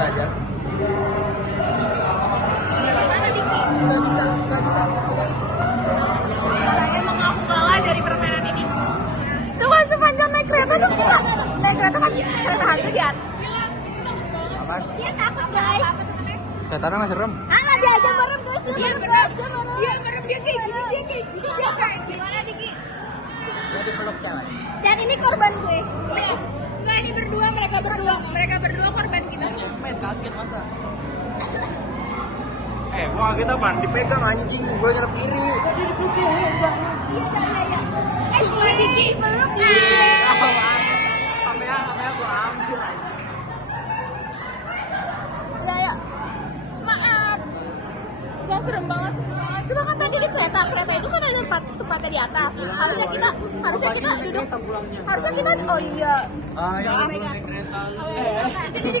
biasa aja. Mana Diki? Gak bisa. Karena emang aku kalah dari permainan ini. Sepanjang naik kereta tuh kita naik kereta kan kereta hantu di atas. Apaan? Dia takut guys. Setannya nggak serem. Anak dia aja merem guys, dia merem. Dia merem, dia kayak gini. Dia kayak gimana Diki? Dia dipeluk cewek. Dan ini korban gue. Enggak, ini berdua, mereka berdua korban kita. Main kaget masa. Gua kaget apaan? Dipegang anjing, gua nyelap kiri. Dia dipeluk cewek sebenarnya. Iya. Cuma Diki peluk. Kamera gua ambil aja. Ya. Maaf. Sudah serem banget. Coba kan tadi di kereta itu kan ada tempatnya di atas. Harusnya kita duduk. Harusnya kita oh iya. Ah, yang naik kereta lu. Jadi